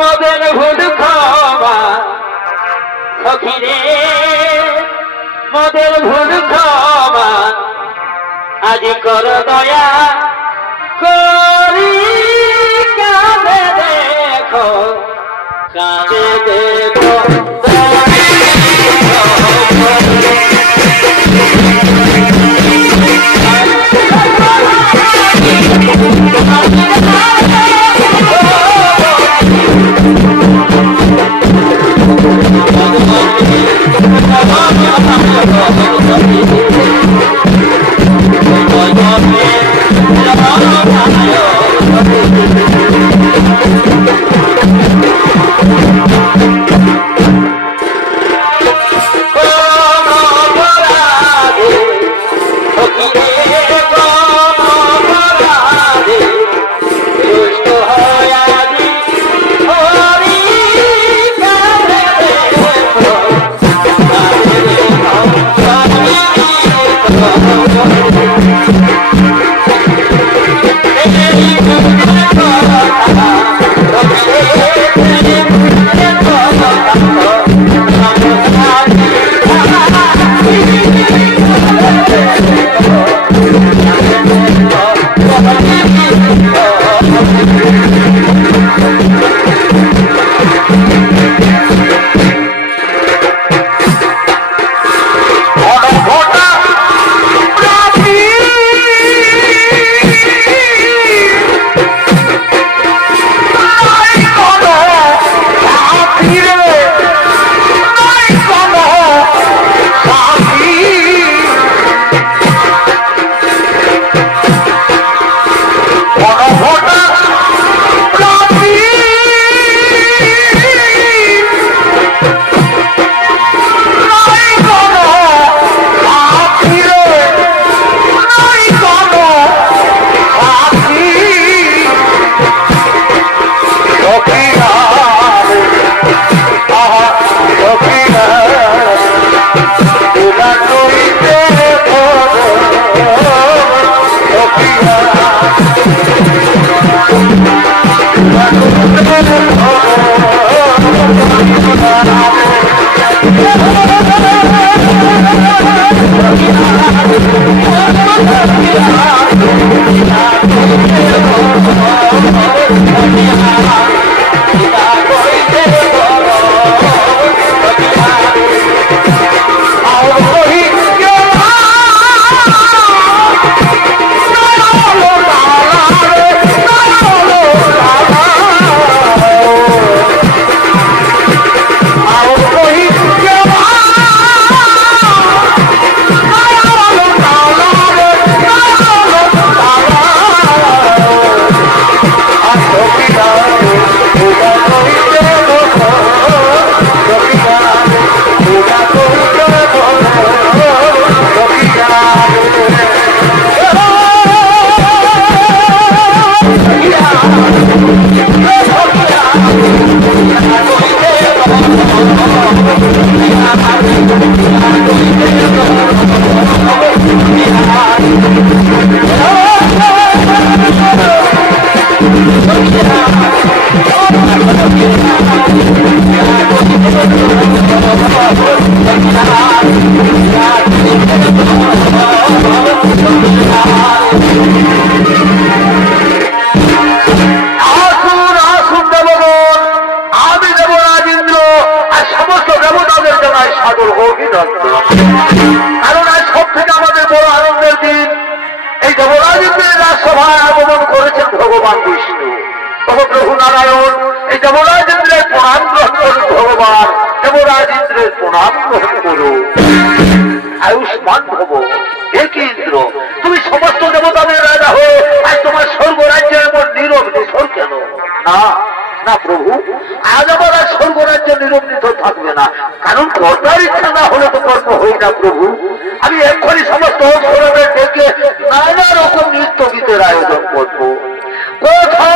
মদের ভুল ক্ষমা সখিরে মদের ভুল ক্ষমা আজ কর দয়া করি কাঁদে দেখো কাঁদে দেখো आयुष्मान भव एक इंद्र तुम समस्त देवता राजा हो आज तुम्हार स्वर्ग राज्य नीरव निथर क्यों ना ना प्रभु आज हमारा स्वर्ग राज्य नीरव निथर থাকবে না কারণ কর্তার ইচ্ছা না হলে তো কর্ম হয় না প্রভু আমি এক্ষুনি সমস্ত অসুরদের ডেকে নানা রকম নৃত্য গীতের আয়োজন করবো কোথাও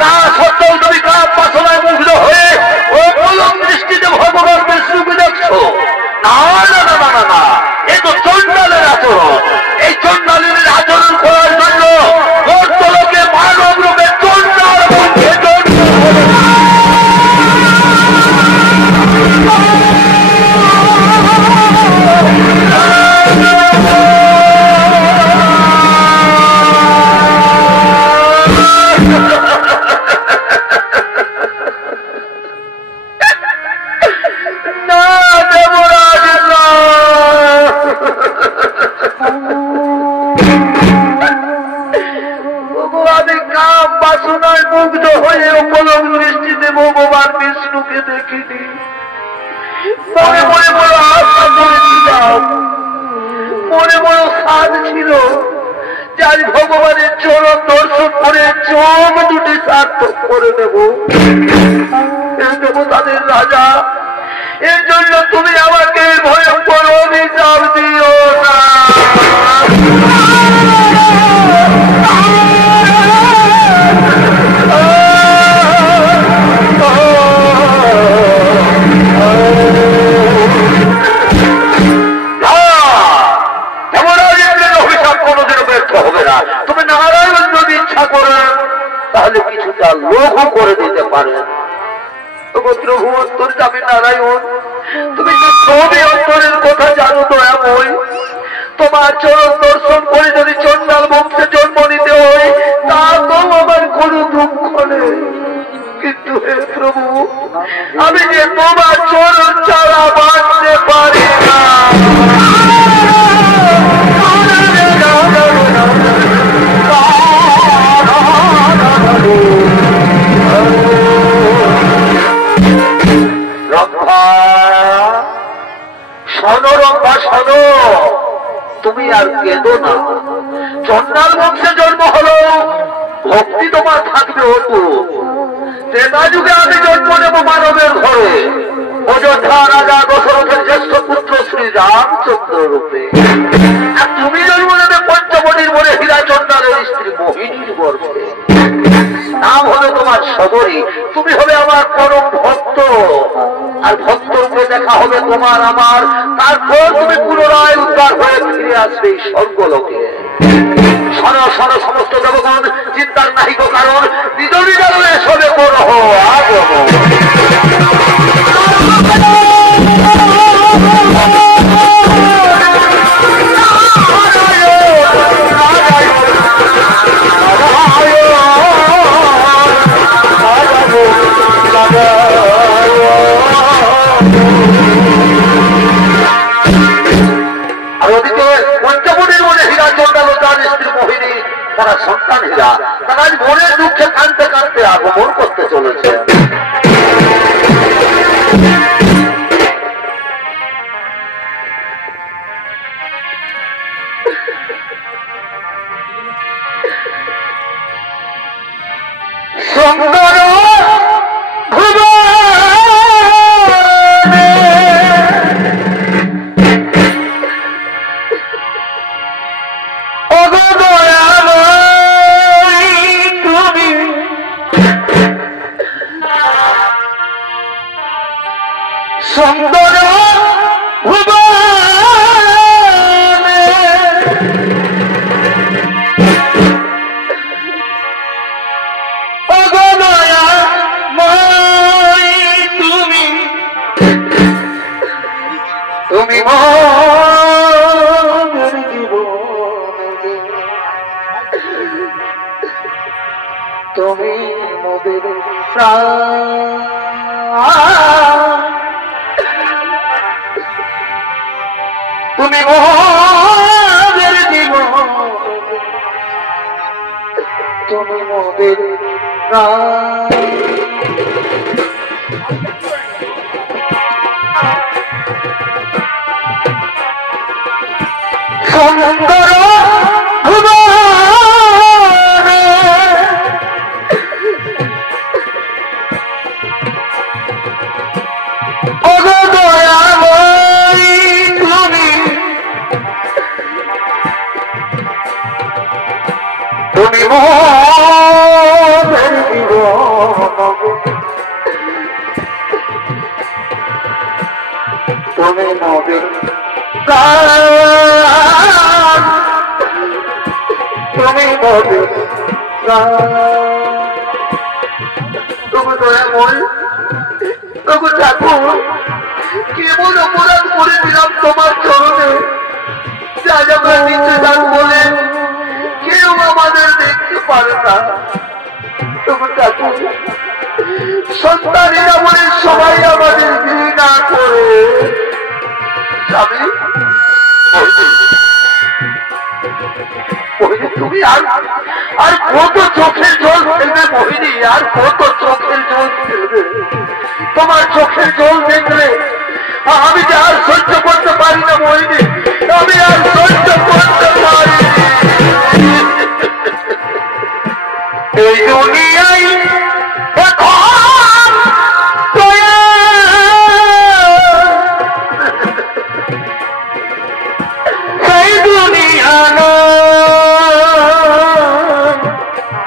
তা সত্ত্বেও তুমি কাপ বাসনায় মুগ্ধ হয়ে ও পলক দৃষ্টিতে ভগবান বিষ্ণুকে দেখছো? না না না না না, এ তো চণ্ডালের আচরণ। এই চণ্ডালের আচরণ করার জন্য মর্তলোকে মানব রূপে চণ্ডাল বংশে মুগ্ধ হয়ে উপলক দৃষ্টিতে ভগবান বিষ্ণুকে দেখিনি। মনে মনে বড় আশা করেছিলাম, মনে বড় সাধ ছিল যার ভগবানের চরণ দর্শন করে চোখ দুটি সার্থক করে দেব। এই দেবতাদের রাজা, এর জন্য তুমি আমাকে ভয়ঙ্কর অভিশাপ দিও না। তুমি নারায়ণ যদি ইচ্ছা করেন তাহলে কিছুটা লোভ করে দিতে পারেন। প্রভু অন্তর্যামী নারায়ণ, তুমি তো সবই অন্তরের কথা জানো দয়াময়। তোমার চরণ দর্শন করে যদি চণ্ডাল বংশে জন্ম নিতে হয় তা তো আমার কোনো দুঃখ নেই, কিন্তু হে প্রভু আমি যে তোমার চরণ ছাড়া বাঁচতে পারি না। শোনো রম্ভা শোনো, তুমি আর কেঁদো না। চণ্ডাল বংশে জন্ম হলো, ভক্তি তোমার থাকবে হতো। ত্রেতা যুগে আমি জন্ম নেব মানবের ঘরে, অযোধ্যা রাজা দশরথের জ্যেষ্ঠ পুত্র শ্রী রামচন্দ্র রূপে। আর তুমি জন্ম নেবে পঞ্চবটির বলে হীরা চণ্ডালের স্ত্রী মোহিনীর গর্ভে। নাম হবে তোমার সবরী, তুমি হবে আমার পরম ভক্ত। আর ভক্ত রূপে দেখা হবে তোমার আমার, তারপর তুমি পুনরায় উদ্ধার হয়ে ফিরে আসবে এই স্বর্গলোকে। শোনো শোনো সমস্ত দেবগণ, চিন্তার নাহিক কারণ, নিজ নিজ সবে করো আগমন। তারা সন্তানেরা তারা আজ মনের দুঃখে কাঁদতে কাঁদতে আগমন করতে চলেছে। সুন্দর সুন্দর ভুবনে অগদয়া মই তুমি, তুমি মোদের জীবনে, তুমি মোদের প্রাণ। তুমি মোদের জীবন, তুমি মোদের প্রাণ। সুন্দর ভুবনে তুমি মোদের জীবন, তুমি মোদের প্রাণ, তুমি মোদের প্রাণ। তুমি দয়াময়, তবু ঠাকুর কেমন অপরাধ করেছিলাম তোমার চরণে, যা আমরা নিচে যান বলে কেউ আমাদের দেখতে পারে না। তবু ঠাকুর সন্তানেরা বলে সবাই আমাদের ঘৃণা করে। স্বামী তুমি আর কত চোখের জল ফেলবে মোহিনী, আর কত চোখের জল ফেলবে? তোমার চোখের জল দেখলে আমি যে আর সহ্য করতে পারি না মোহিনী, আমি আর সহ্য করতে পারি। এই দুনিয়ায় সেই দুনিয়া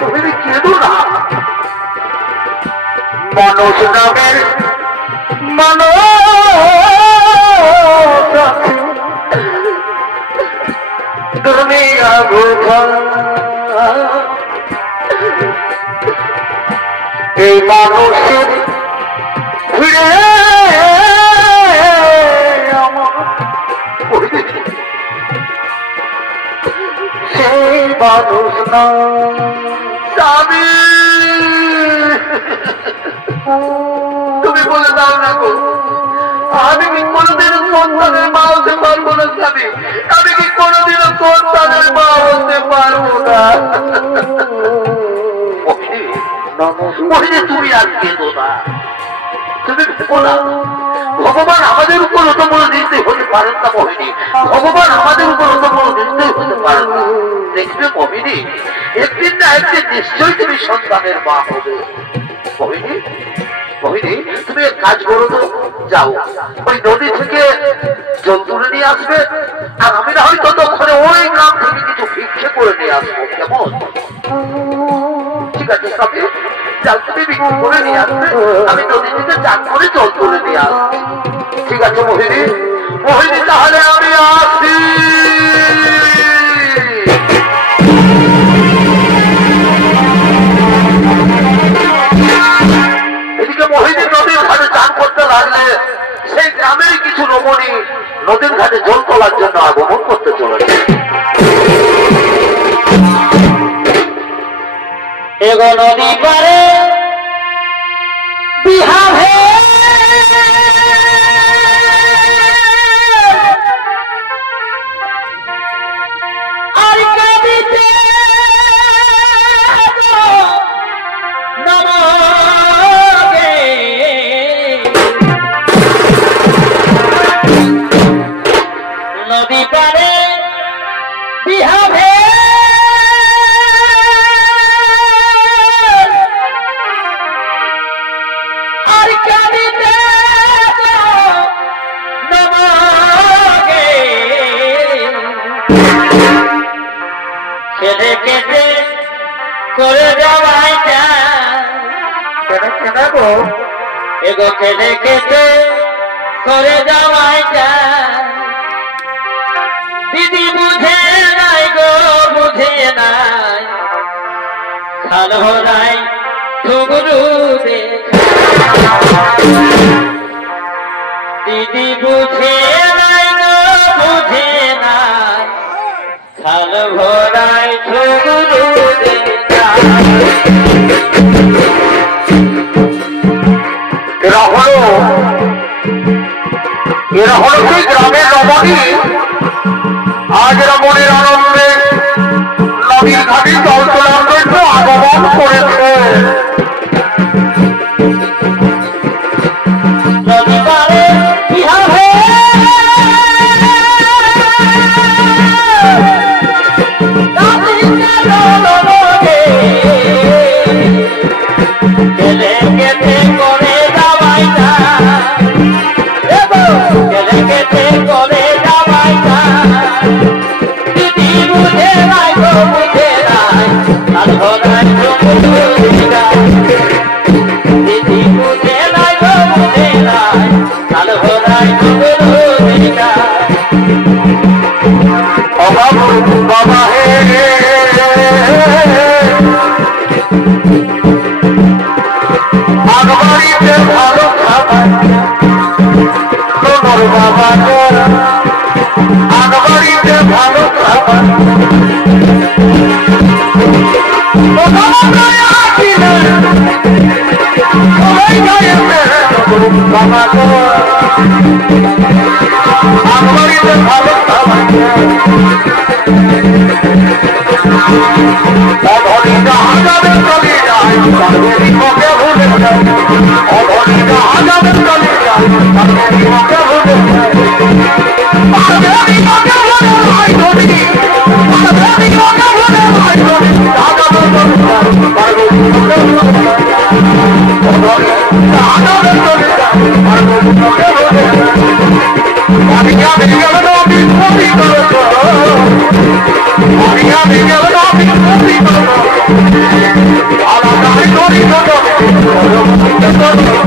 তুমি কেঁদো না। মানুষ নামের দুনিয়া বোঝা, এই মানুষের ফিরে সেই মানুষ না। স্বামী তুমি বলে দাও না গো, আমি কি কোনোদিন সন্তানের মা হতে পারবো না? স্বামী আমি কি কোনোদিন সন্তানের মা হতে পারবো না? তুমি আর কেঁদো না, তুমি ভেবো না ভগবান আমাদের উপর অত বড় নির্দয় হতে পারেন না মোহিনী, ভগবান আমাদের উপর অত বড় নির্দয় হতে পারেন না। দেখবে মোহিনী, একদিন না একদিন নিশ্চয়ই তুমি সন্তানের মা হবে। মোহিনী মোহিনী তুমি এক কাজ করো তো, যাও ওই নদী থেকে জল তুলে নিয়ে আসবে, আর আমি না হয়তো ততক্ষণে ওই গ্রাম থেকে কিছু ভিক্ষে করে নিয়ে আসবো, কেমন? ঠিক আছে স্বামী, চাল তুমি বিক্রি করে নিয়ে আসবে, আমি নদী থেকে চান করে জল তুলে নিয়ে আসবো। ঠিক আছে মোহিনী, মোহিনী তাহলে আমি আসি। এদিকে মোহিনী নদীর ঘাটে চান করতে লাগলে সেই গ্রামের কিছু রমণী নদীর ঘাটে জল তোলার জন্য আগমন করতে চলেছে। এগো নদী পারে বিহারে আর কাঁদিতে নমগে, নদী পারে বিহারে আর কাঁদিতে নমগে, কেঁদে কেঁদে করে যাওয়াই গো এগো কেঁদে কেঁদে করে যাওয়াই দিদি বুঝে নাই গো, বুঝে নাই খাল ভরাই ঠুকরু দিদি বুঝে নাই গো, বুঝে নাই খাল ভরাই ঠুকরু এরা হলো সেই গ্রামের রমণী, আজ রমণীর আনন্দে নদীর ঘাটে জল তোলার জন্য আগমন করেছে। রবিবারে বিহারে কেলে কেটে করে যাওয়াই না, কেলে কেটে করে যাওয়াই না দিদি বুঝে নাই গো, বুঝে নাই ভরাই বুঝে নাই গো বুঝে নাই কাল ভরাই বুঝে নাই অভাব বাবা হে আগবাড়িতে ভালো খাবার তোমার বাবা আগবাড়িতে ভালো খাবার বাবা আগবাড়িতে ভালো খাবার অধরিকা আজাবে চলে যায় তাদের মুখে ভুলে যায় অধরিকা আজাবে চলে যায় তাদের মুখে ভুলে যায় তাদের মুখে ভুলে যায় ধরি তাদের মুখে ভুলে যায় ধরি আজাবে চলে যায় তাদের মুখে ভুলে যায় অধরিকা আজাবে চলে যায় তাদের মুখে ভুলে যায় আমি গেল নবী নবী করো আমি গেল নবী নবী করো আলাদাই করি করো আলাদাই করি করো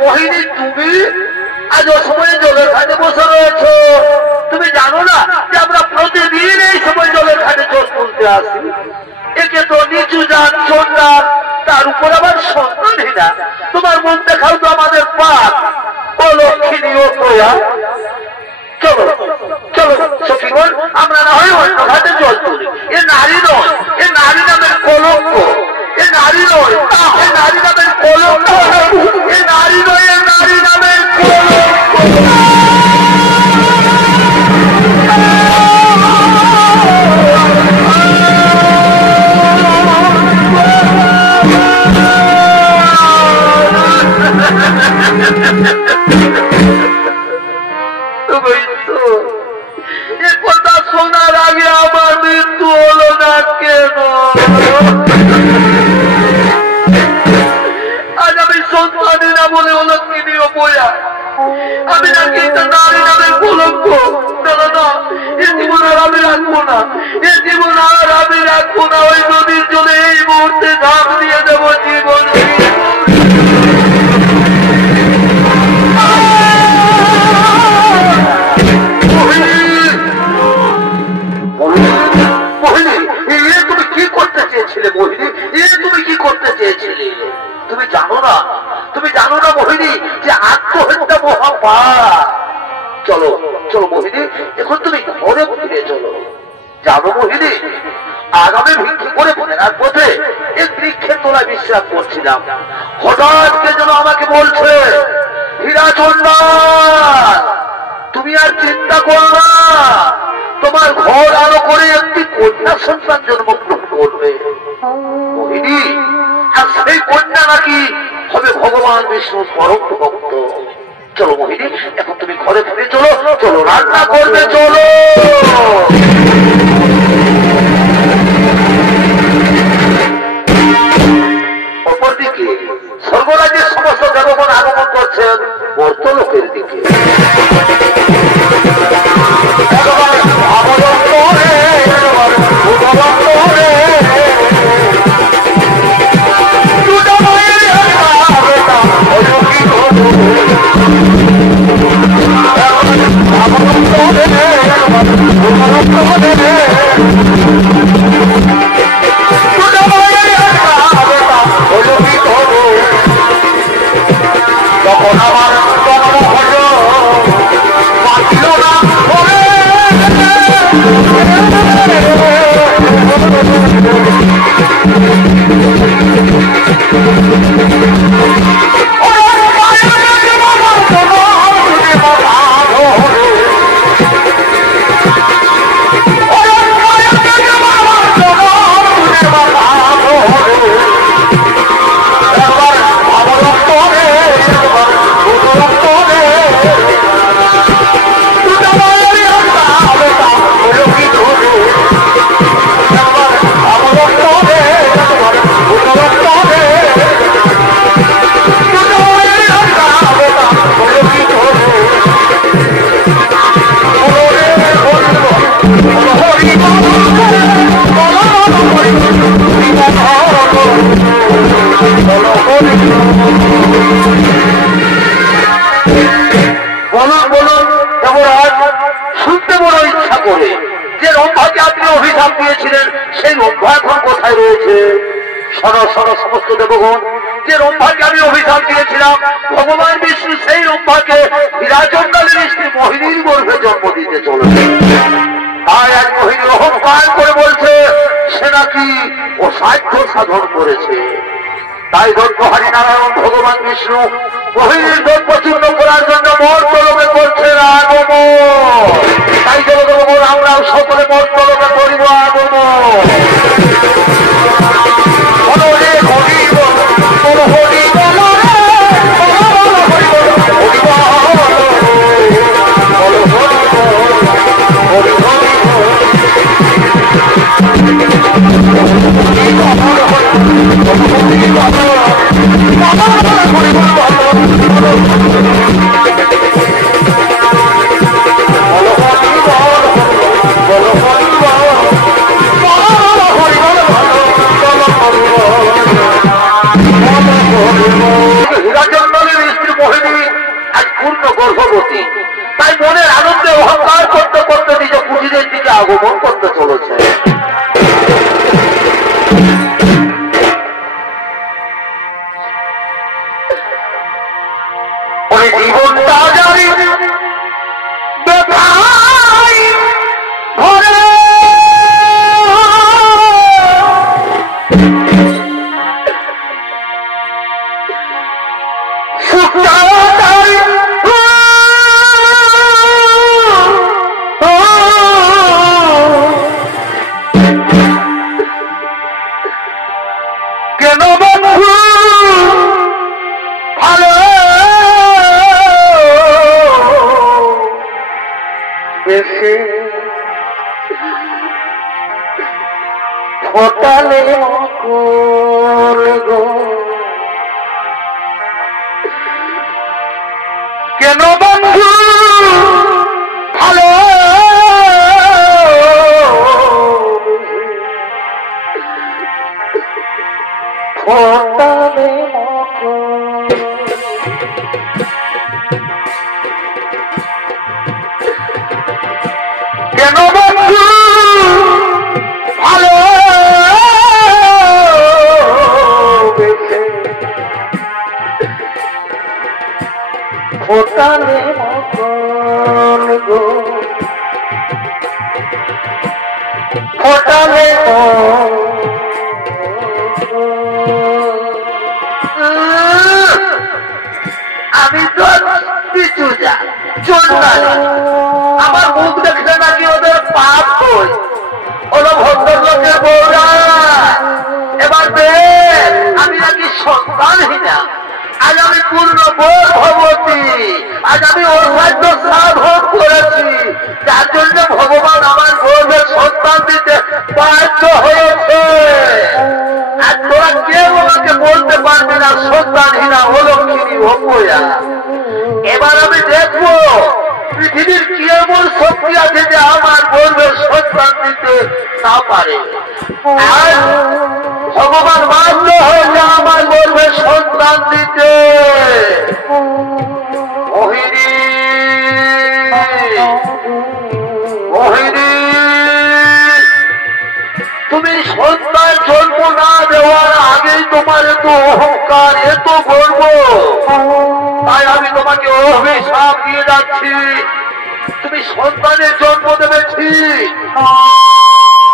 মোহিনী তুমি আজ অসময়ে জলের ঘাটে বসে রয়েছ তুমি জানো না যে আমরা প্রতিদিন এই সময় জলের ঘাটে জল তুলতে আসি একে তো নিচু যান সন্ধ্যা তার উপর আবার সন্তানহীনা তোমার মন দেখাও তো আমাদের পাপ ও লক্ষ্মী ও প্রয়া চলো চলো সখীগণ আমরা না হয় অন্য ঘাটে জল তুলি এ নারী নয় এ নারী নামের কলঙ্ক এ নারী নয় এ নারী নামের কলঙ্ক এ নারী নয় এ নারী নামের কথা শোনার আগে আমার মৃত্যু হলো না কেন আজ আমি সন্তানী না বলে হলো কিনিও বইয়া আমি নাকি নারী নামের কলঙ্ক না এ জীবন আর আমি রাখবো না এ জীবন আর আমি রাখবো না ওই নদীর জলে এই মুহূর্তে ঝাঁপ দিয়ে দেবো জীবন তুমি কি করতে চেয়েছিলে মোহিনী তুমি কি করতে চেয়েছিলে তুমি জানো না মোহিনী যে আত্মহত্যা মহাপাপ চলো চলো মোহিনী এখন তুমি ঘরে ফিরে চলো জানো মোহিনী আগামী ভিক্ষে করে ফেরার পথে এই বৃক্ষের তলায় বিশ্রাম করছিলাম হঠাৎ কে যেন আমাকে বলছে হীরাচন্দ্র তুমি আর চিন্তা করো না তোমার ঘর আলো করে একটি কন্যা সন্তান জন্মগ্রহণ করবে মোহিনী আর সেই কন্যা নাকি হবে ভগবান বিষ্ণু পরম ভক্ত চলো মোহিনী এখন তুমি ঘরে ফিরে চলো চলো রান্না করবে চলো অপরদিকে স্বর্গরাজ্যের সমস্ত দেবগণ আগমন করছেন মর্তলোকের দিকে তখন আমার করে যে রম্ভাকে আপনি অভিশাপ দিয়েছিলেন সেই রম্ভা এখন কোথায় রয়েছে? শোনো শোনো সমস্ত দেবগণ, যে রম্ভাকে আমি অভিশাপ দিয়েছিলাম ভগবান বিষ্ণু সেই রম্ভাকে বিরাজনকালের স্ত্রী মোহিনীর গর্ভে জন্ম দিতে চলেছে। তাই এক মোহিনী অহংকার করে বলছে সে নাকি অসাধ্য সাধন করেছে। তাই দৈত্যহারী নারায়ণ ভগবান বিষ্ণু মোহিনীর দৈত্য চূর্ণ করার জন্য মর্তলোকে করছে আগমন। তাই দেবগণ আমরাও সকলে মর্তলোকে করিব আগমন। গর্ভবতী, তাই মনের আনন্দে অহংকার করতে করতে নিজ কুটিরের দিকে আগমন করতে চলেছে। জীবনটা জানি ফোটালে মকুল গো কেন বন্ধু ভালো ফোটালে মকুল কেন বন্ধু ভালো ফোটালে মকন গো ফোটালে আমি তো পিছু যা চন্দালি আমার মুখ দেখলে নাকি ওদের পাপ হই ওরা ভদ্রলোকের বউরা এবার আমি নাকি সন্তানহীনা আজ আমি পূর্ণ গর্ভবতী আজ আমি অসাধ্য সাধন করেছি যার জন্য ভগবান আমার গর্ভে সন্তান দিতে বাধ্য হয়েছে। আর তোরা কেউ আমাকে বলতে পারবে না সন্তানহীনা অলক্ষিনী অপয়া। এবার আমি দেখবো পৃথিবীর কি এমন শক্তি আছে যে আমার গর্ভে সন্তান দিতে না পারে। আর ভগবান বাধ্য হয়েছে আমার গর্ভে সন্তান দিতে। মোহিনী মোহিনী তুমি সন্তান জন্ম না দেওয়ার আগেই তোমার এত অহংকার এত গর্ব, তাই আমি তোমাকে অভিশাপ দিয়ে যাচ্ছি। তুমি সন্তানের জন্ম দেবেছি,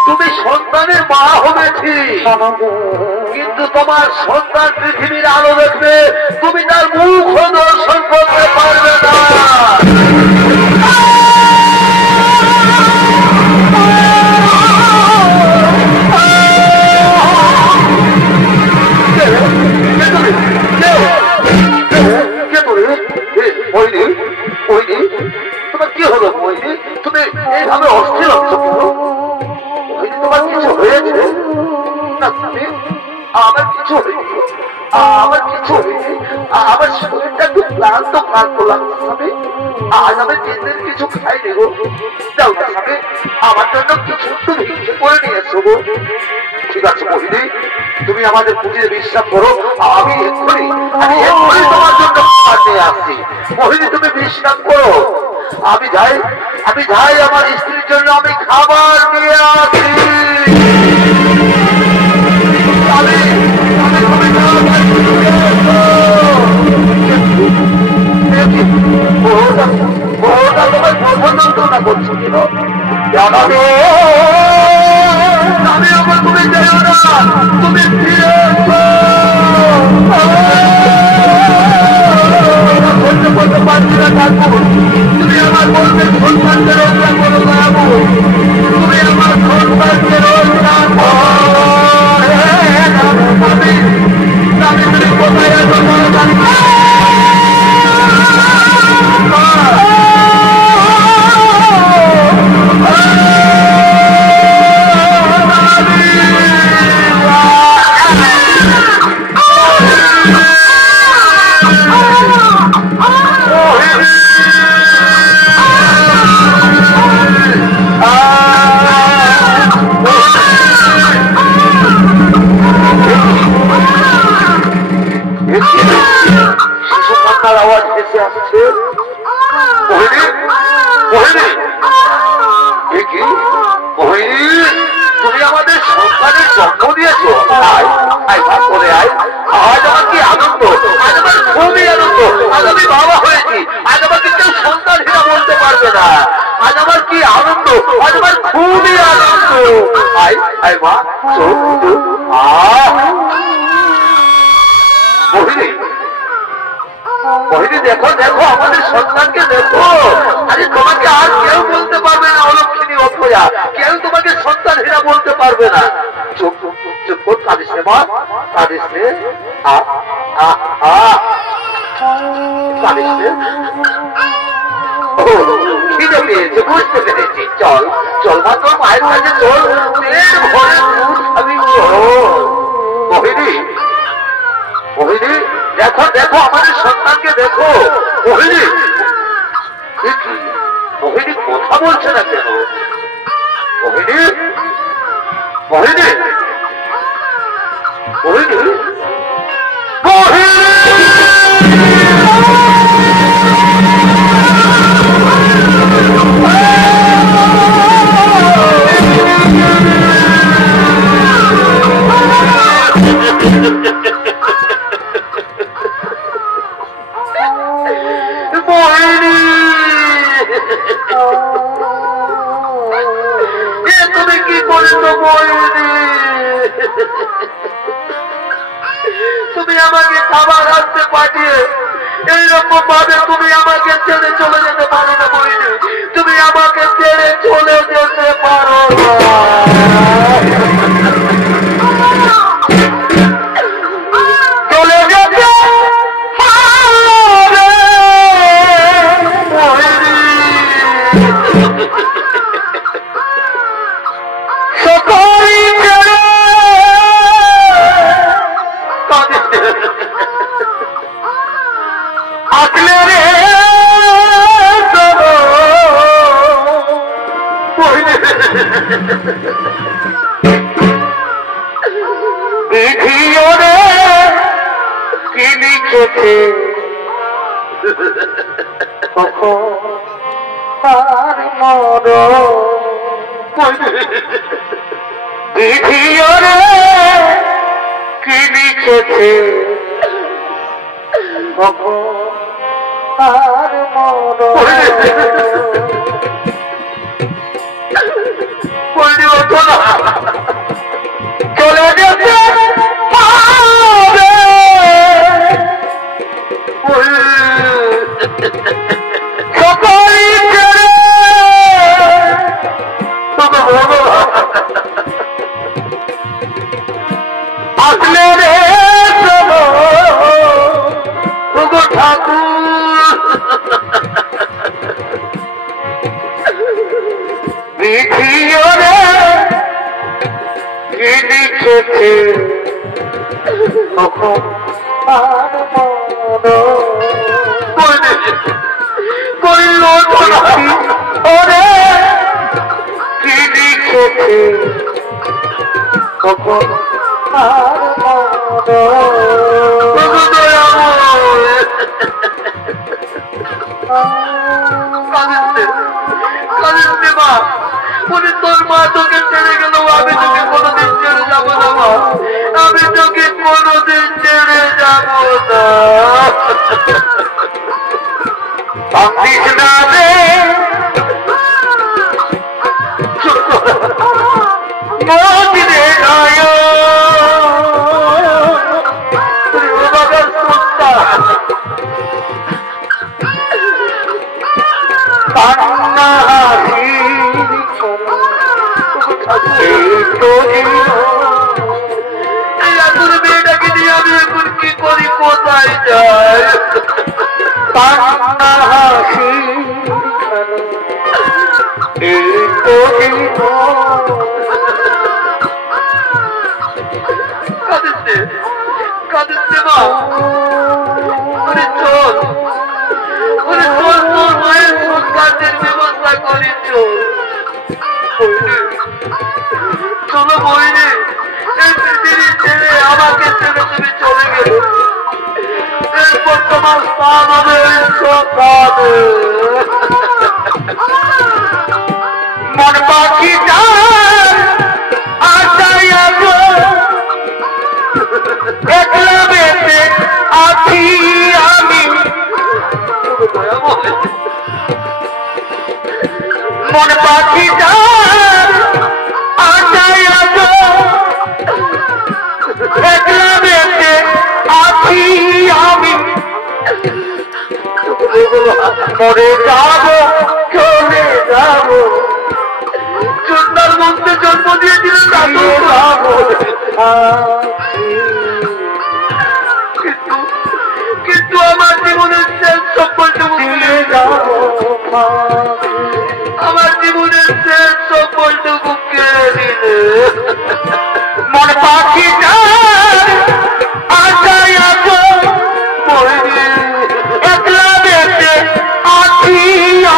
তুমি সন্তানের মা হবেছি, কিন্তু তোমার সন্তান পৃথিবীর আলো দেখবে তুমি তার মুখ দর্শন করতে পারবে না। তোমার কি হলো মোহিনী? তুমি এইভাবে অস্থির হচ্ছ কেন? মোহিনী তোমার কিছু হয়েছে? না স্বামী, আমার কিছু হয়নি, আমার কিছু হয়নি। আমার শরীরটা একটু ক্লান্ত ক্লান্ত লাগছে স্বামী। আজ আমি 3 দিন কিছু খাইনি গো। যাও না স্বামী, আমার জন্য কিছু তুমি করে নিয়ে এসো গো। ঠিক আছে মোহিনী, তুমি আমাদের পুজোয় বিশ্বাস করো, আমি এক্ষুনি তোমার জন্য নিয়ে আসছি। মোহিনী তুমি বিশ্বাস করো, আমি যাই আমি যাই আমার স্ত্রীর জন্য আমি খাবার নিয়ে আসি। আমি আমার তুমি যাইও না, তুমি ফিরে বলতে পারছি না ঠাকুর, তুমি আমার বলতে সন্তানকে রক্ষা করো বাবু, তুমি আমার সন্তানকে রক্ষা করো। আমি তুমি কোথায় আছো আওয়াজ ভেসে আসছে। তুমি আমাদের সন্তানের জন্ম দিয়েছো, করে আয়। আজ আমার কি আনন্দ, আজ আমার খুবই আনন্দ। আজ আমি বাবা হয়েছি, আজ আমাকে কেউ সন্তানহীনা বলতে পারবে না। আজ আমার কি আনন্দ, আজ আমার খুবই আনন্দ। আয় আয় মা, মোহিনী মোহিনী দেখো দেখো আমাদের সন্তানকে দেখো। আরে তোমাকে আর কেউ বলতে পারবে না অলক্ষিনী অথয়া, কেউ তোমাকে সন্তানহীনা বলতে পারবে না। চুপ চুপ কর, কাঁদিস নে মা, কাঁদিস নে, কাঁদিস নে। খিদে পেয়েছে, বুঝতে পেরেছি। চল চল মা, তোর মায়ের কাছে চল, পেট ভরে দুধ খাবি। মোহিনী মোহিনী দেখো দেখো আমাদের সন্তানকে দেখো। মোহিনী মোহিনী কথা বলছে না কেন? মোহিনী মোহিনী মোহিনী তুমি কি করেছো মোহিনী? তুমি আমাকে খাবার আনতে পাঠিয়ে এইরকম ভাবে তুমি আমাকে ছেড়ে চলে যেতে পারো না মোহিনী, তুমি আমাকে ছেড়ে চলে যেতে পারো না। চলে যেতে কি লিখেছে বিধিওরে, কি লিখেছে আর মন চলে যেতে আসলে রে ঠাকুর বিধিও রে কি লিখেছে ওরে কি লিখেছে কখন মা, উনি তোর মা তোকে ছেড়ে গেল, আমি তোকে কোনোদিন ছেড়ে যাবো না মা, আমি তোকে কোনোদিন ছেড়ে যাবো না। কান্দিস না রে, মদিনে যায় বাবার সন্তান কান্না হাসি এই আগুন মেয়েটাকে নিয়ে আমি এখন কি করি, কোথায় যাই? কান্না হাসি এই তো কাঁদিচ্ছে কাঁদিচ্ছে মা, ওরে চল, ওরে চল, তোর মায়ের সংস্কারের ব্যবস্থা করি, চল। চলো বইনি, এই পৃথিবী ছেড়ে আমাকে ছেড়ে তুমি চলে গেলে, এরপর তোমার স্থান হবে সকালে। মন পাখি একলা বেঁচে আছি আমি, মন পাখি একলা বেঁচে আছি আমি, মরে যাবো চলে যাবো, জন্মার মধ্যে জন্ম দিয়েছিলেন কিন্তু আমার জীবনের শেষ সম্পর্কটুকু নিয়ে যাবো, আমার জীবনের শেষ সম্পর্কটুকু কেড়ে দিলে। মন পাখি একলা বেঁচে আছি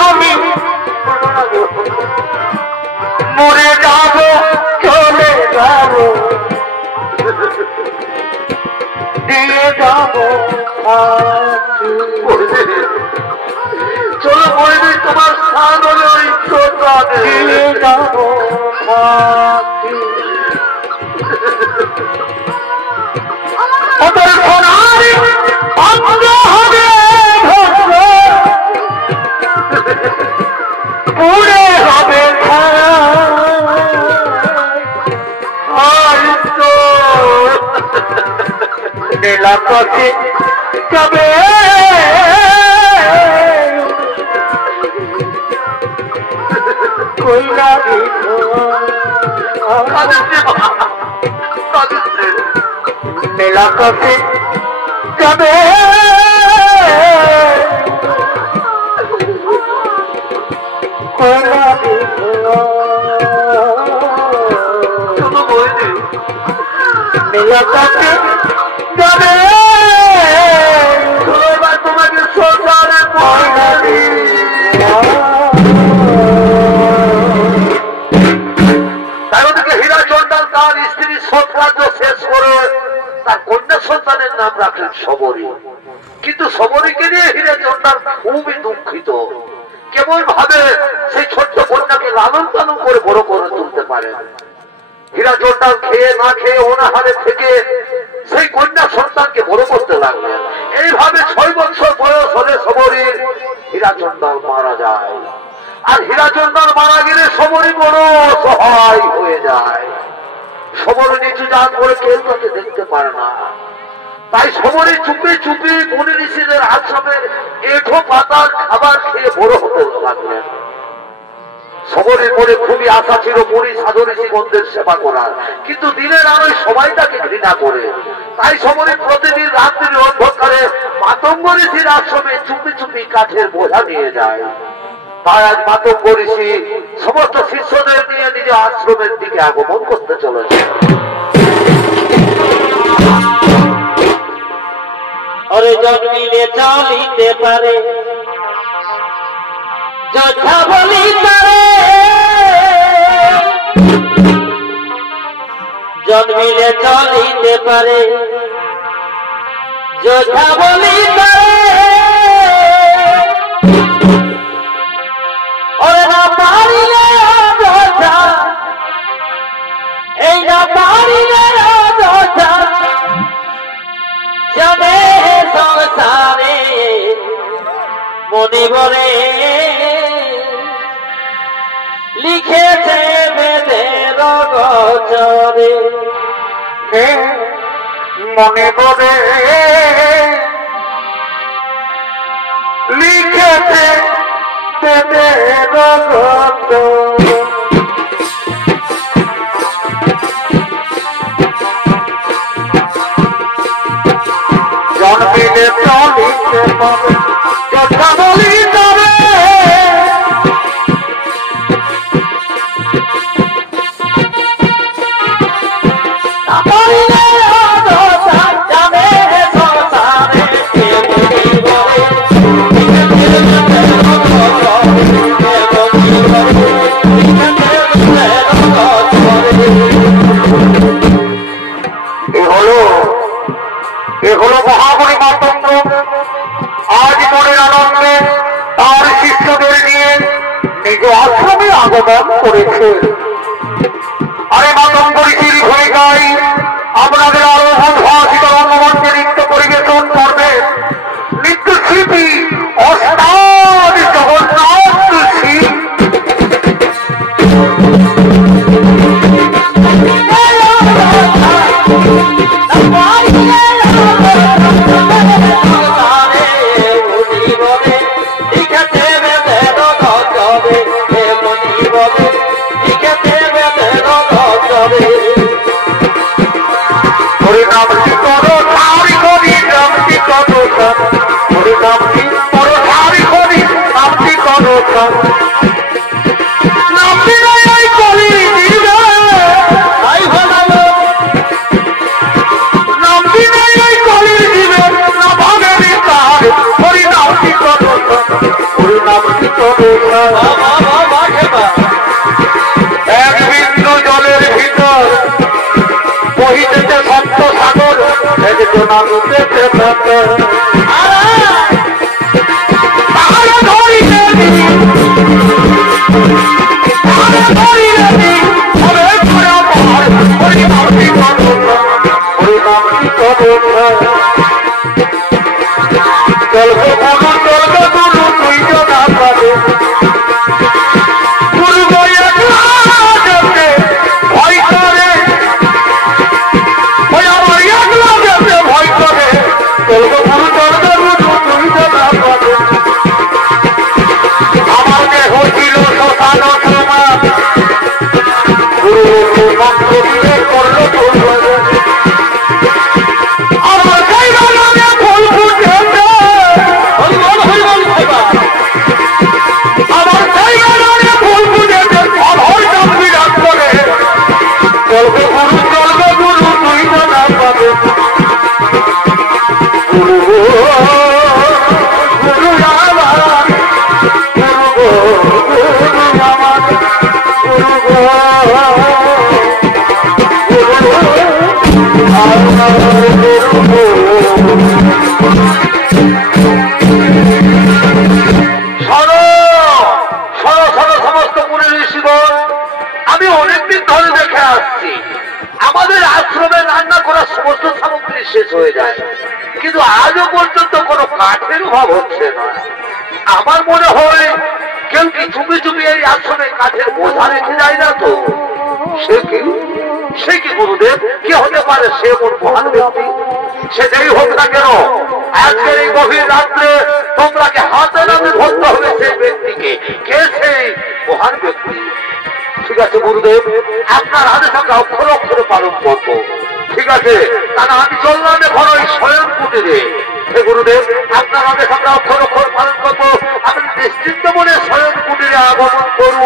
আমি, মরে যাবো চলে যাবো দিয়ে যাবো। চলো বলবি তোমার স্থান হলো ওই দিয়ে যাবো, পুরে হবে নীলাকাশে যাবে কইলা নীলাকাশে যাবে কইলা নীলাকাশে যাবে তোমাকে সরকারে পয়লা তাই ওদিকে হীরা চন্ডাল তার স্ত্রীর সৎকার্য শেষ করে তার কন্যা সন্তানের নাম রাখলেন শবরী। কিন্তু শবরীকে নিয়ে হীরা চন্ডাল খুবই দুঃখিত, কেমন ভাবে সেই ছোট্ট কন্যাকে লালন পালন করে বড় করে তুলতে পারে। হীরা চন্ডাল খেয়ে না খেয়ে অনাহারে থেকে সেই কন্যা সন্তানকে বড় করতে লাগলেন। এইভাবে 6 বছর বয়স হলে শবরীর হীরা চন্ডাল মারা যায়। আর হীরা চন্ডাল মারা গেলে শবরী বড় অসহায় হয়ে যায়। শবরী নিচু জাত করে কেউ তাকে দেখতে পারে না, তাই শবরী চুপি চুপি মুনি ঋষিদের আশ্রমের এঁঠো পাতার খাবার খেয়ে বড় হতে লাগলেন। শবরীর মনে খুবই আশা ছিল মুনি সাধু ঋষিগণদের সেবা করার, কিন্তু দিনের আলোয় সবাই তাকে ঘৃণা করে। তাই শবরী প্রতিদিন রাত্রির অন্ধকারে মাতঙ্গ ঋষির আশ্রমে চুপি চুপি কাঠের বোঝা নিয়ে যায়। তাই আজ মাতঙ্গ ঋষি সমস্ত শিষ্যদের নিয়ে নিজ আশ্রমের দিকে আগমন করতে চলেছে। ওরে জন্মিলে চলিতে পারে যথা বলি তারে, জন্মিলে চলিতে পারে যথা বলি তারে, ওরে না পারিলে মনিবরে লিখেছে বেদের গজরে মনিবরে লিখেছে বেদের গজরে জন্মিলে চলিতে পাবে কথা বলি তবে এগুলো মহামণি মাতঙ্গ আজ মনের আনন্দে তার শিষ্যদের নিয়ে নিজ আশ্রমে আগমন করেছে। আরে মাতঙ্গ ঋষির ভূমিকায় আপনাদের আরো ভাষিত রঙ্গমঞ্চে নৃত্য পরিবেশন করবে নৃত্যশিল্পী ওস্তাদ জগন্নাথ সিং। এক বিন্দু জলের ভিতর বহিতেছে সপ্ত সাগর আমি অনেকদিন ধরে দেখে আসছি আমাদের আশ্রমে রান্না করার সমস্ত সামগ্রী শেষ হয়ে যায়, কিন্তু আজও পর্যন্ত কোনো কাঠের অভাব হচ্ছে না। আমার মনে হয় কেউ কি চুপি চুপি এই আশ্রমে কাঠের বোঝা রেখে যায় না তো? সে কি গুরুদেব? কে হতে পারে সে মোর মহান ব্যক্তি? সে যেই হোক না কেন, আজকের এই গভীর রাত্রে তোমরাকে হাতে নামে ধরতে হবে সেই ব্যক্তিকে। কে সেই মহান ব্যক্তি? ঠিক আছে গুরুদেব, আপনার আদেশ আমরা অক্ষরে অক্ষরে পালন করবো। ঠিক আছে, তাহলে আমি চললাম এখন ওই স্বয়ং কুটিরে। হে গুরুদেব, আপনার আদেশ আমরা অক্ষর অক্ষর পালন করবো। আপনি নিশ্চিন্ত মনে স্বয়ং কুটিরে আগমন করুন।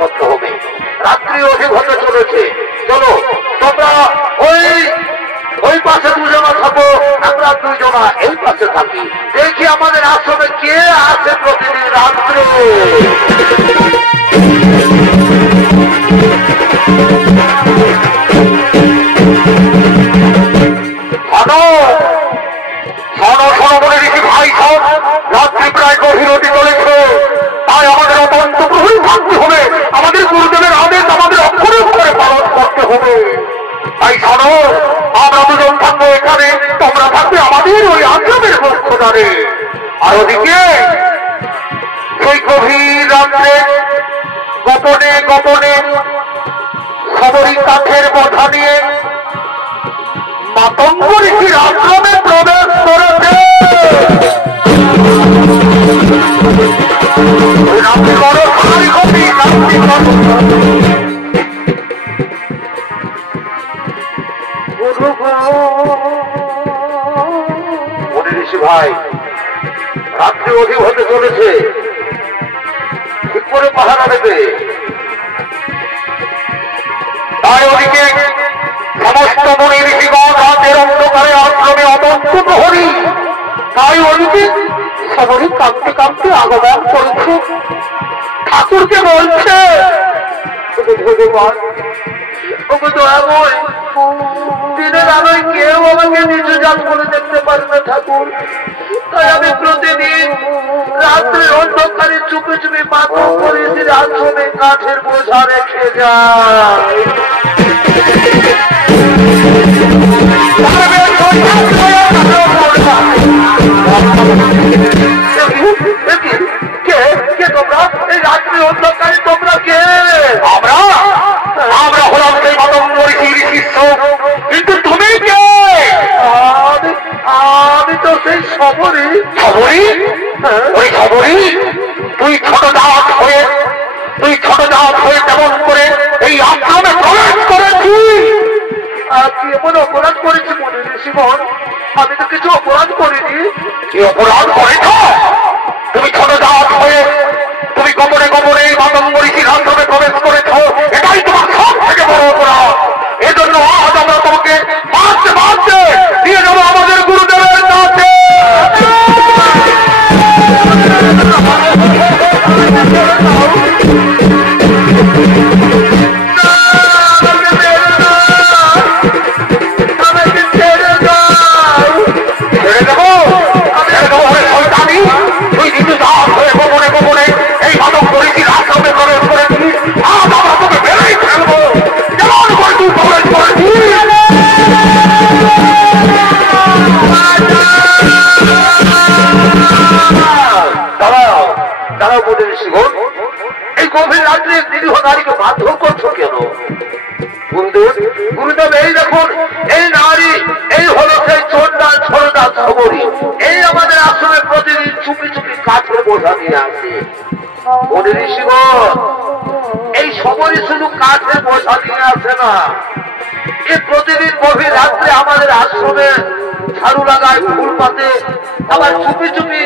করতে হবে। রাত্রি অধিক হতে চলেছে, চলো তোমরা ওই পাশে দুজনা থাকো, আমরা দুজনা এই পাশে থাকি। দেখি আমাদের আশ্রমে কে আছে প্রতিদিন রাত্রে। ভাই সব রাত্রি প্রায় গভীর হতে চলেছে, তাই আমাদের অত্যন্ত প্রহরী থাকতে হবে। আমাদের গুরুদেবের আদেশ আমাদের অক্ষরে করে পালন করতে হবে। তাই শোনো, আমরা দুজন থাকবো এখানে, তোমরা থাকবে আমাদের ওই আশ্রমের পক্ষদারে। আর ওদিকে সেই গভীর রাত্রে গোপনে গোপনে খবরী কাঠের বোঝা নিয়ে মাতঙ্গ ঋষির আশ্রমে প্রবেশ করেছে। ঋষি ভাই, রাত্রি অধিক হতে চলেছে, ঠিক করে পাহারা দেবে। তাই ওদিকে সমস্ত মনি ঋষিগণ রাতের অন্ধকারে আশ্রমে অনন্ত প্রহরী। তাই ওদিকে সবরই কাঁদতে কাঁদতে আগমন করেছে, ঠাকুরকে বলছে, ভগবান ওকে দয়াময়, দিনের আলোয় কেউ আমাকে নিজ জাত করে দেখতে পারবে ঠাকুর। তাই আমি প্রতিদিন রাত্রে অন্ধকারে চুপে চুপে মাথা করে আশ্রমে কাঠের বোঝা রেখে যায়। তোমরা এই রাত্রি অন্ধকারে তোমরা কে? আমরা হলাম সেই মাতঙ্গ ঋষির শিষ্য, কিন্তু তুমি কে? আমি তো সেই সবরী। সবরী? ওই সবরী তুই ছোট জাত হয়ে তেমন করে এই আশ্রমে প্রবেশ করেছিস। কি এমন অপরাধ করেছি মনে ঋষিগণ? আমি তো কিছু অপরাধ করিনি। কি অপরাধ করেছ? তুমি ছোট জাত হয়ে তুমি গোপনে গোপনে এই মাতঙ্গ ঋষির আশ্রমে প্রবেশ করেছ, এটাই তোমার সব থেকে বড় অপরাধ। এজন্য আজ আমরা তোমাকে মারতে মারতে দিয়ে যাবো আমাদের গুরুদেবের কাছে। এই গভীর রাত্রে নিরীহ নারীকে মারধর করছো কেন? গুরুদেব, এই দেখুন, এই নারী, এই হলো সেই চোরদার ছোড়দার সবরী। এই আমাদের আশ্রমে প্রতিদিন চুপি চুপি কাঠের বোঝা নিয়ে আসে। মনে ঋষিগণ, এই সবরী শুধু কাঠের বোঝা নিয়ে আসে না, এই প্রতিদিন গভীর রাত্রে আমাদের আশ্রমে ঝাড়ু লাগায়, ফুল পাতে, আবার চুপি চুপি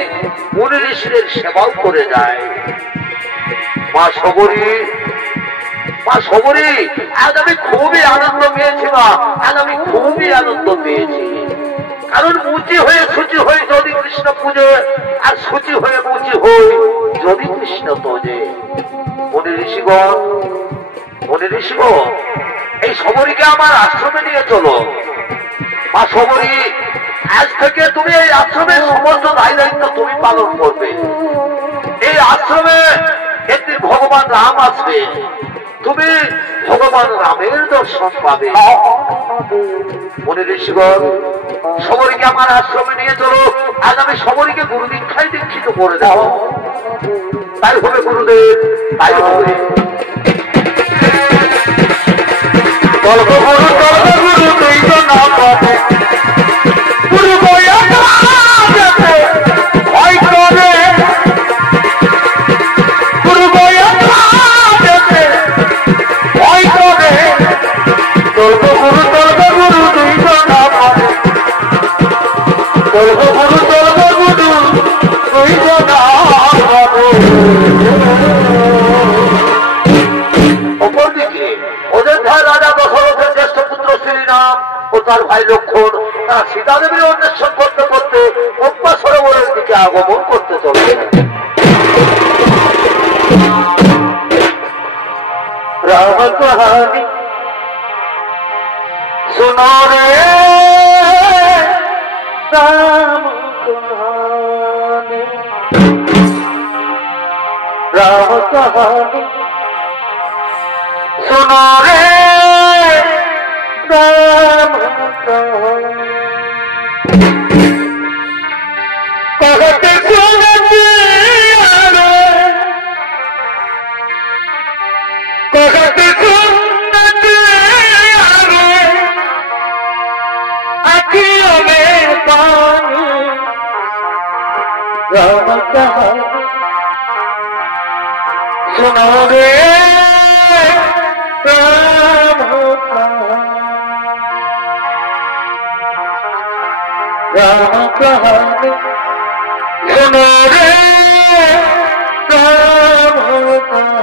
মুনি ঋষিদের সেবাও করে যায়। মা সবরী, আজ আমি খুবই আনন্দ পেয়েছি। মা, আজ আমি খুবই আনন্দ পেয়েছি। কারণ মুচি হয়ে শুচি হয়ে যদি কৃষ্ণ পুজো, আর শুচি হয়ে মুচি হই যদি কৃষ্ণ তোজে। মনি ঋষিগণ, এই সবরীকে আমার আশ্রমে নিয়ে চলো। মা সবরী, আজ থেকে তুমি এই আশ্রমের সমস্ত দায় দায়িত্ব তুমি পালন করবে। এই আশ্রমে একদিন ভগবান রাম আসবে, তুমি ভগবান রামের দর্শন পাবে। মনি ঋষিগণ, সবরীকে আমার আশ্রমে নিয়ে চলো। আজ আমি সবরীকে গুরু দীক্ষায় দীক্ষিত করে দাও। তাই হবে গুরুদেব, তাই হবে। গুরু তুই তো না পাবে, গুরু ভয় করে, গুরু ভয় করে, গুরু তুই তো না পাবে, গুরু তুই তো না পাবে। সীতা দেবীর অন্বেষণ করতে করতে পদ্মা সরোবরের দিকে আগমন করতে চলছে। রাম কাহানি শোনো রে রাম কাহানি, রাম কাহানি শোনো রে राम कहत सुनत आवे, कहत सुनत आवे अखियों में पानी, राम कहानी सुनो रे राम राम कहानी सुनो रे राम कहानी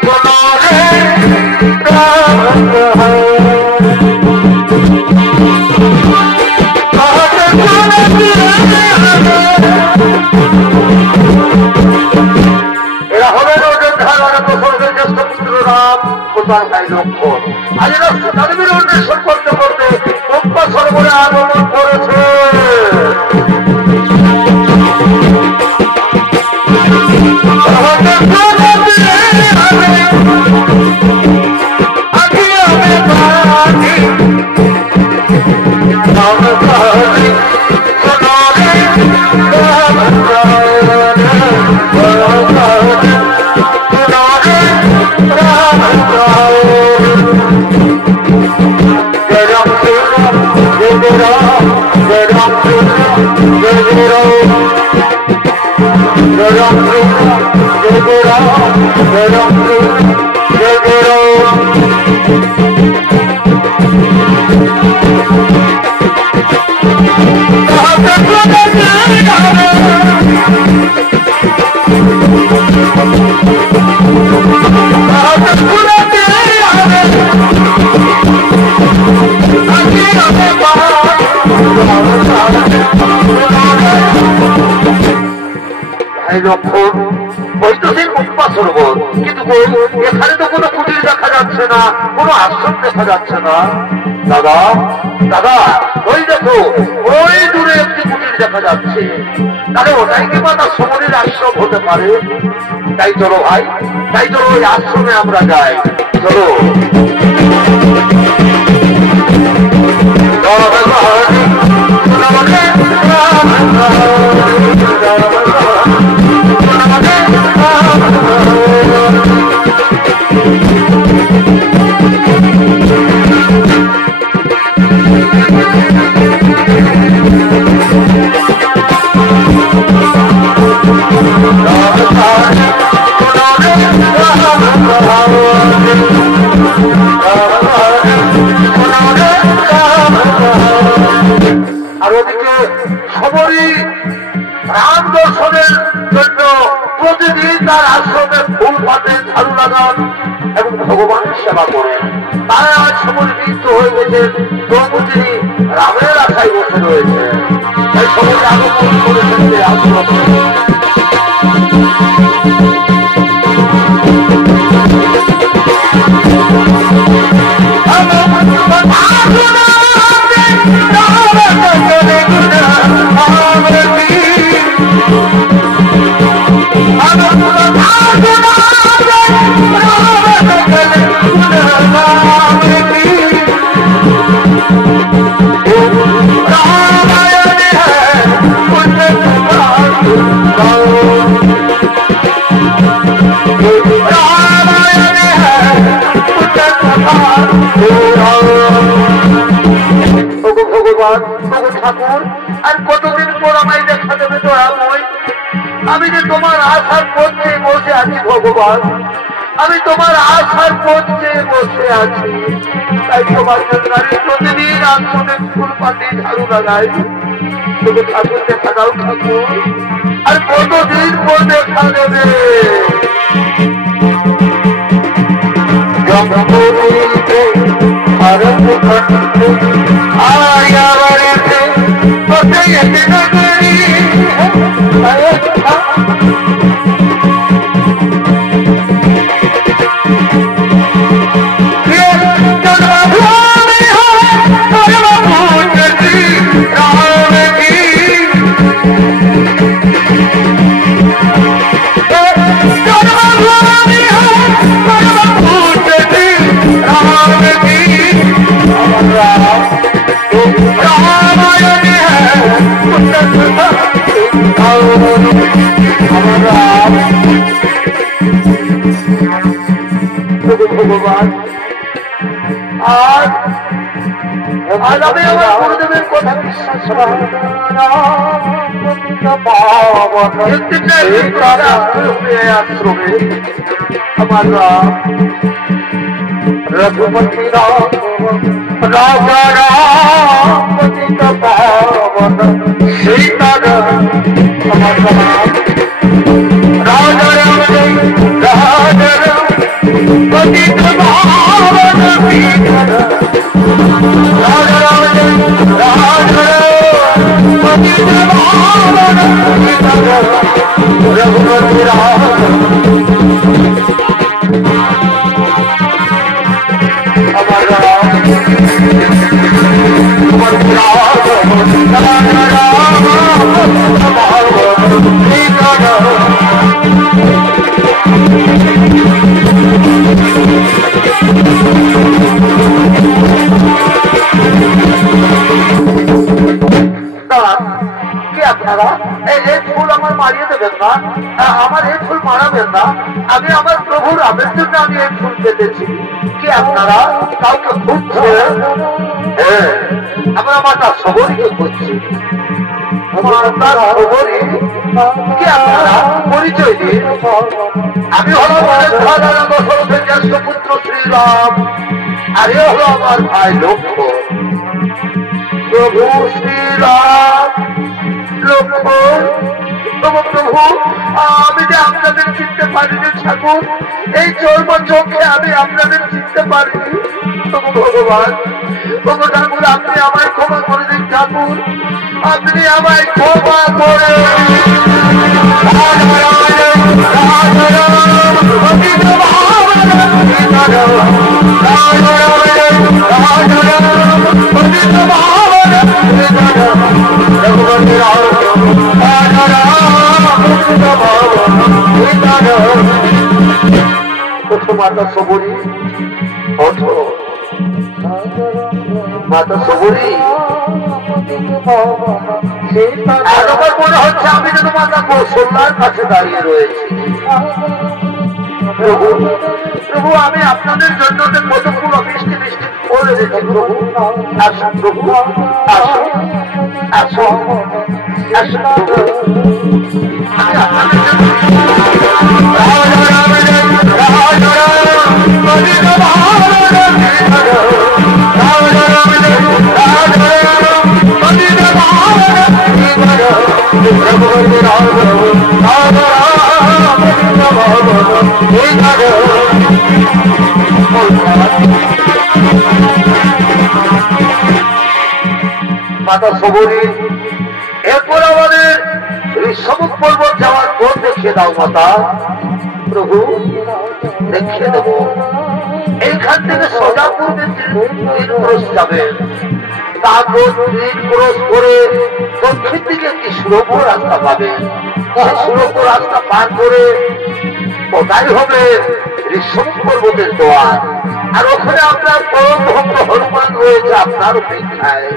सुनो रे राम লক্ষণ আজ রাষ্ট্রীয় অন্বেষণ করতে করতে পদ্মা সরোবরে আগমন করেছে। লক্ষণ বৈদ্যুতিক পদ্মা সরোবর, কিন্তু এখানে তো কোনো কুটির দেখা যাচ্ছে না, কোনো আশ্রম দেখা যাচ্ছে না। দাদা দাদা ওই দেখো ওই দূরে একটি কুটির দেখা যাচ্ছে, তাহলে ওটাই কি মাতা সমরের আশ্রম হতে পারে? তাই চলো ভাই, তাই চলো ওই আশ্রমে আমরা যাই, চলো। আর ওদিকে সবরই রাম দর্শনের জন্য প্রতিদিন তার আশ্রমে ফুল পাতে ঝাড়ু লাগান এবং ভগবানের সেবা করেন। তারা আজ সবরী মৃত্যু হয়ে গেছে, তবু তিনি রামের আশায় বসে রয়েছে। তাই সবরী আগমন করেছেন যে আশ্রমে। ঠাকুর আর কতদিন পর আমায় দেখা দেবে তো? আমি যে তোমার আশার পথে বসে আছি ভগবান, আমি তোমার আশার পথে বসে আছি। তাই তোমার জন্য আমি প্রতিদিন আশ্রমে ফুল পাতি ঝাড়ু লাগাই। তুমি ঠাকুর দেখা দাও ঠাকুর, আর কতদিন পর দেখা দেবে? জঙ্গলিতে ভারত খণ্ডে আয়া বাড়িতে বসে গেছে নগরী ভগবান আজ আমি আমার গুরুদেবের কথা বিশ্বাস আশ্রমে আমার রঘুপতি রাজা রাম পাবন সীতা আমার রাজা রাম রাজা রাম পতিত পাবন সীতা রাজা রাম রাজা রাম পতিত পাবন সীতা রঘুপতি রাম আমার রাম কি আপনারা এই ফুল আমার মারিয়ে দেবেন না, আমার এই ফুল মারাবেন না, আমি আমার প্রভুর রামের জন্য আমি এই ফুল পেতেছি। কি আপনারা কাউকে খুঁজছে? আমরা মাতা সবরীকে খুঁজছি। কি আপনারা পরিচয় দিন? আমি হলো দশরথের জ্যেষ্ঠ পুত্র শ্রীরাম, আর এ হলো আমার ভাই লক্ষ্মণ। প্রভু শ্রীরাম লক্ষ্মণ, প্রভু আমি যে আপনাদের চিনতে পারিনি ঠাকুর, এই চর্ম চোখে আমি আপনাদের চিনতে পারিনি। তবু ভগবান, তবু ঠাকুর আপনি আমায় ক্ষমা করে দিন ঠাকুর, আপনি আমায় ক্ষমা করে মাতা সবরী, ওঠো মাতা সবরী। আমার মনে হচ্ছে আমি যেন মাতা কৌশল্যার কাছে দাঁড়িয়ে রয়েছি। প্রভু প্রভু আমি আপনাদের জন্য কতগুলো মিষ্টি মিষ্টি বলে দিচ্ছি প্রভু। আসুন প্রভু, আসুন আসুন আসুন প্রভু। আমি আপনাদের জন্য মাতা সবরী, এরপর আমাদের ঋষভ পর্বত যাওয়ার পর দেখিয়ে দাও মাতা। প্রভু দেখিয়ে দেব, এইখান থেকে সোজা পূর্বে 3 ক্রোশ যাবেন, তারপর 3 ক্রোশ করে দক্ষিণ দিকে একটি সুড়ঙ্গ রাস্তা পাবেন। সেই সুড়ঙ্গ রাস্তা পার করে ওটাই হবে ঋষভ পর্বতের দোয়ার। আর ওখানে আপনার পরম ভক্ত হনুমান রয়েছে আপনার অপেক্ষায়।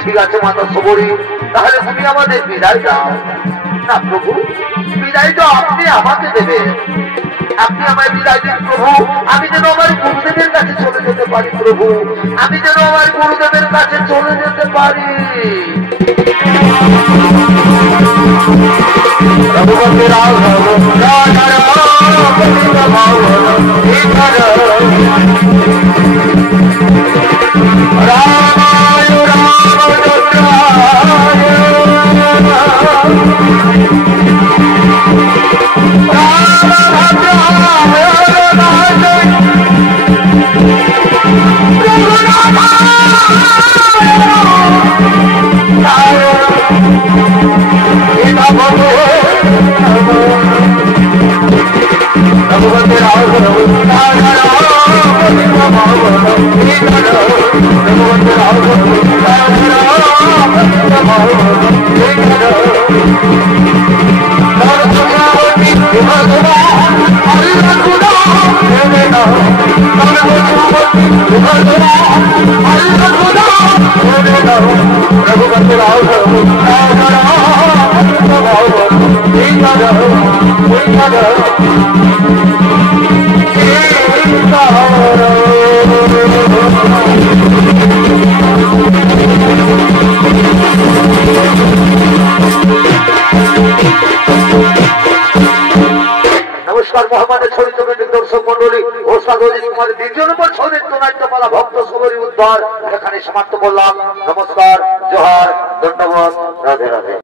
ঠিক আছে মাতা সবরী, তাহলে তুমি আমাদের বিদায় দাও। না প্রভু, বিদায় তো আপনি আমাকে দেবেন, আপনি আমায় বিদায় দিন প্রভু। আমি যেন আমার গুরুদেবের কাছে চলে যেতে পারি প্রভু, আমি যেন আমার গুরুদেবের কাছে চলে যেতে পারি। রঘুপতি রাঘব রাজা রাম রামায় রাম নমস্কার মহামানের ছড়িত দর্শক মন্ডলী ও সাগরিক কুমারের দ্বিতীয় নম্বর ছড়িত নাট্যপালা ভক্ত সবরী উদ্ধার এখানে সমাপ্ত করলাম। নমস্কার, জোহার, ধন্যবাদ, রাধে রাধে।